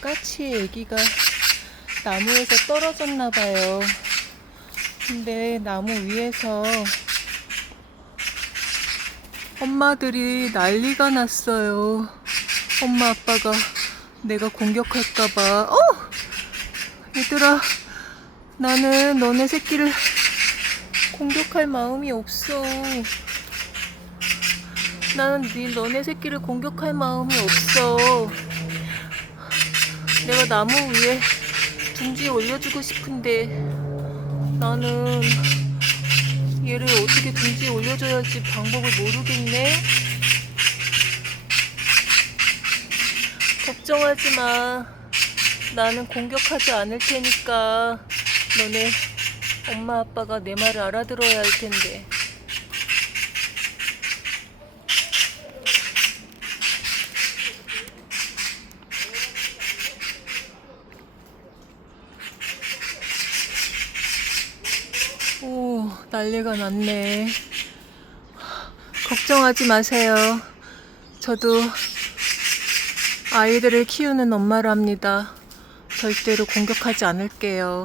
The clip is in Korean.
까치의 애기가 나무에서 떨어졌나 봐요. 근데 나무 위에서 엄마들이 난리가 났어요. 엄마 아빠가 내가 공격할까봐. 어! 얘들아, 나는 너네 새끼를 공격할 마음이 없어. 나는 네 너네 새끼를 공격할 마음이 없어. 내가 나무 위에 둥지 올려주고 싶은데 나는 얘를 어떻게 둥지에 올려줘야 할지 방법을 모르겠네. 걱정하지 마. 나는 공격하지 않을 테니까 너네 엄마 아빠가 내 말을 알아들어야 할 텐데. 난리가 났네. 걱정하지 마세요. 저도 아이들을 키우는 엄마랍니다. 절대로 공격하지 않을게요.